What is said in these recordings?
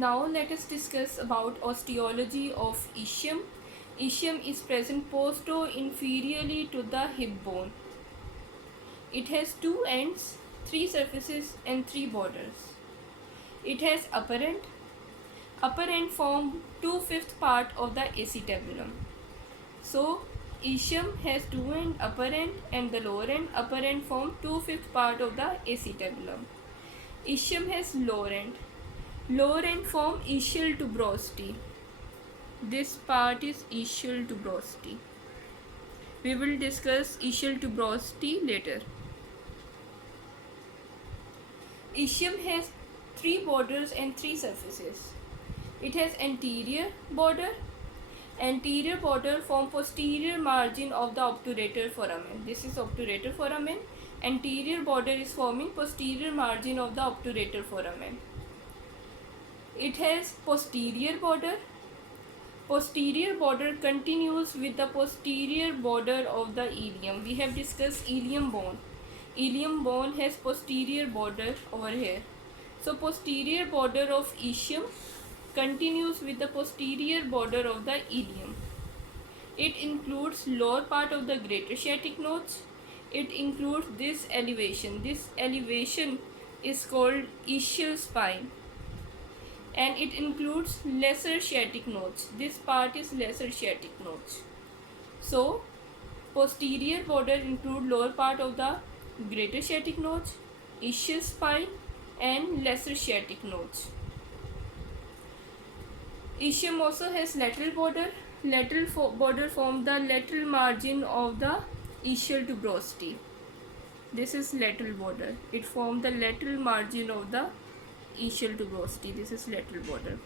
Now let us discuss about osteology of ischium. Ischium is present posto-inferiorly to the hip bone. It has two ends, three surfaces and three borders. It has upper end. Upper end form 2/5 part of the acetabulum. So ischium has two end, upper end, and the lower end. Upper end form 2/5 part of the acetabulum. Ischium has lower end. Lower end form ischial tuberosity. This part is ischial tuberosity. We will discuss ischial tuberosity later. Ischium has three borders and three surfaces. It has anterior border. Anterior border form posterior margin of the obturator foramen. This is obturator foramen. Anterior border is forming posterior margin of the obturator foramen. It has posterior border. Posterior border continues with the posterior border of the ilium. We have discussed ilium bone. Ilium bone has posterior border over here. So posterior border of ischium continues with the posterior border of the ilium. It includes lower part of the greater sciatic notch. It includes this elevation. This elevation is called ischial spine. And it includes lesser sciatic notch. This part is lesser sciatic notch. So posterior border include lower part of the greater sciatic notch, ischial spine and lesser sciatic notch. Ischium also has lateral border. Lateral border form the lateral margin of the ischial tuberosity. This is lateral border. It forms the lateral margin of the ischial tuberosity. This is lateral border.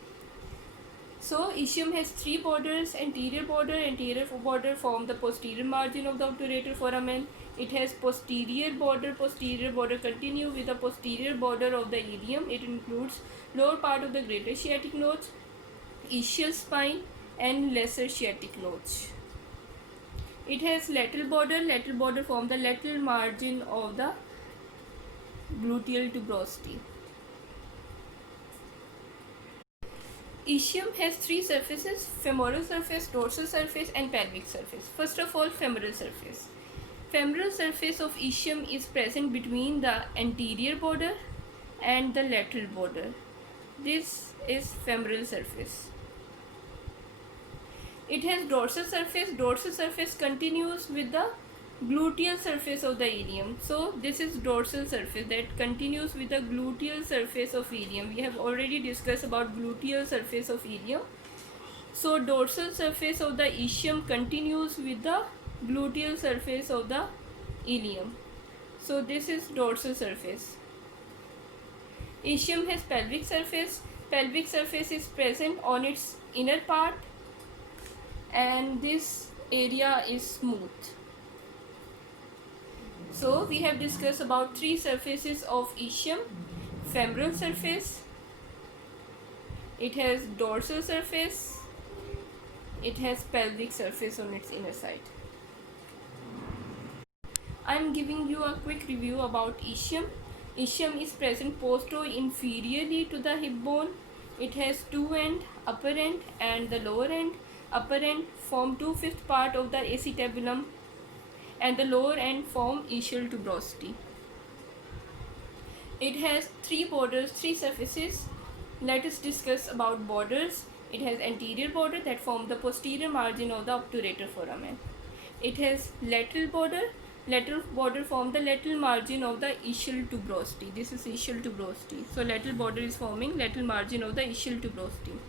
So ischium has three borders. Anterior border form the posterior margin of the obturator foramen. It has posterior border continue with the posterior border of the ilium. It includes lower part of the greater sciatic notch, ischial spine and lesser sciatic notch. It has lateral border form the lateral margin of the gluteal tuberosity. Ischium has three surfaces: femoral surface, dorsal surface and pelvic surface. First of all, femoral surface. Femoral surface of ischium is present between the anterior border and the lateral border. This is femoral surface. It has dorsal surface. Dorsal surface continues with the gluteal surface of the ilium. So this is dorsal surface that continues with the gluteal surface of ilium. We have already discussed about gluteal surface of ilium. So dorsal surface of the ischium continues with the gluteal surface of the ilium. So this is dorsal surface. Ischium has pelvic surface. Pelvic surface is present on its inner part and this area is smooth. So we have discussed about three surfaces of ischium. Femoral surface, it has dorsal surface, it has pelvic surface on its inner side. I am giving you a quick review about ischium. Ischium is present posto-inferiorly to the hip bone. It has two end, upper end and the lower end. Upper end form 2/5 part of the acetabulum and the lower end form ischial tuberosity. It has three borders, three surfaces. Let us discuss about borders. It has anterior border that form the posterior margin of the obturator foramen. It has lateral border. Lateral border form the lateral margin of the ischial tuberosity. This is ischial tuberosity. So lateral border is forming lateral margin of the ischial tuberosity.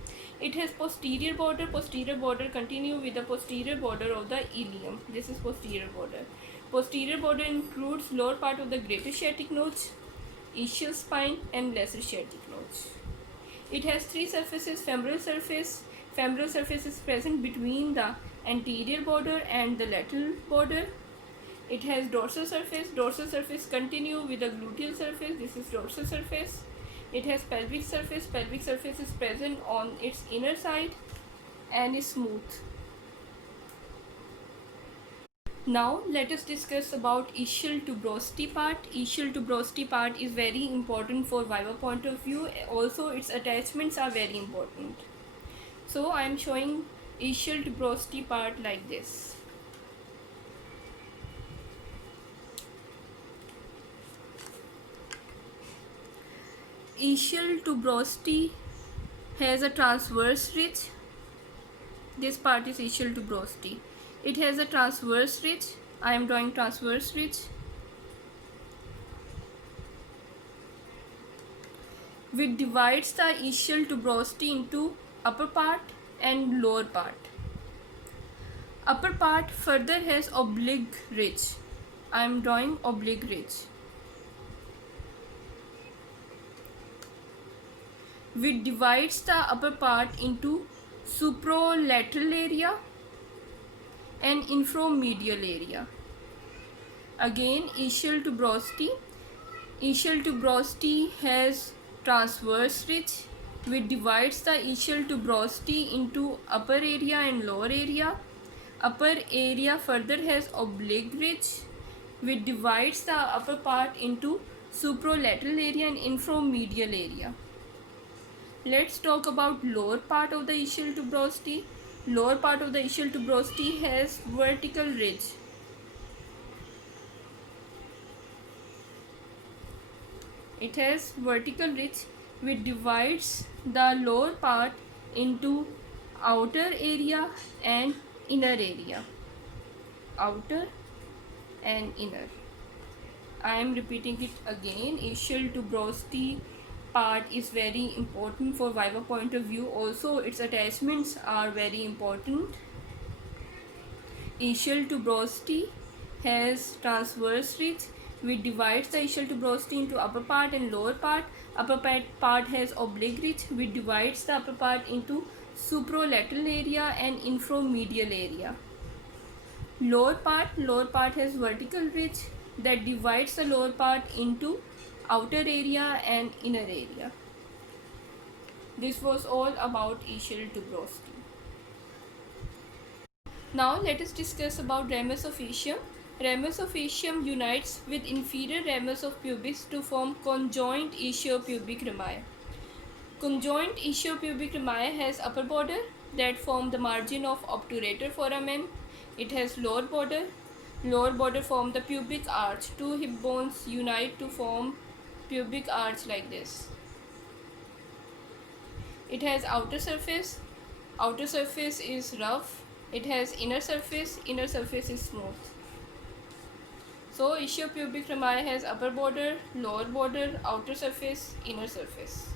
It has posterior border. Posterior border continue with the posterior border of the ilium. This is posterior border. Posterior border includes lower part of the greater sciatic notch, ischial spine and lesser sciatic notch. It has three surfaces. Femoral surface. Femoral surface is present between the anterior border and the lateral border. It has dorsal surface. Dorsal surface continue with the gluteal surface. This is dorsal surface. It has pelvic surface. Pelvic surface is present on its inner side and is smooth. Now let us discuss about ischial tuberosity part. Ischial tuberosity part is very important for viva point of view. Also its attachments are very important. So I am showing ischial tuberosity part like this. Ischial tuberosity has a transverse ridge. This part is ischial tuberosity. It has a transverse ridge. I am drawing transverse ridge, which divides the ischial tuberosity into upper part and lower part. Upper part further has oblique ridge. I am drawing oblique ridge, which divides the upper part into supralateral area and infromedial area. Again, ischial tuberosity. Ischial tuberosity has transverse ridge, which divides the ischial tuberosity into upper area and lower area. Upper area further has oblique ridge, which divides the upper part into supralateral area and infromedial area. Let's talk about lower part of the ischial tuberosity. Lower part of the ischial tuberosity has vertical ridge. It has vertical ridge which divides the lower part into outer area and inner area. Outer and inner. I am repeating it again. Ischial tuberosity part is very important for viva point of view. Also its attachments are very important. Ischial tuberosity has transverse ridge which divides the ischial tuberosity into upper part and lower part. Upper part has oblique ridge which divides the upper part into supralateral area and infromedial area. Lower part has vertical ridge that divides the lower part into outer area and inner area. This was all about ischial tuberosity. Now let us discuss about ramus of ischium. Ramus of ischium unites with inferior ramus of pubis to form conjoint ischiopubic rami. Conjoint ischiopubic rami has upper border that form the margin of obturator foramen. It has lower border. Lower border form the pubic arch. Two hip bones unite to form pubic arch like this. It has outer surface. Outer surface is rough. It has inner surface is smooth. So ischiopubic rami has upper border, lower border, outer surface, inner surface.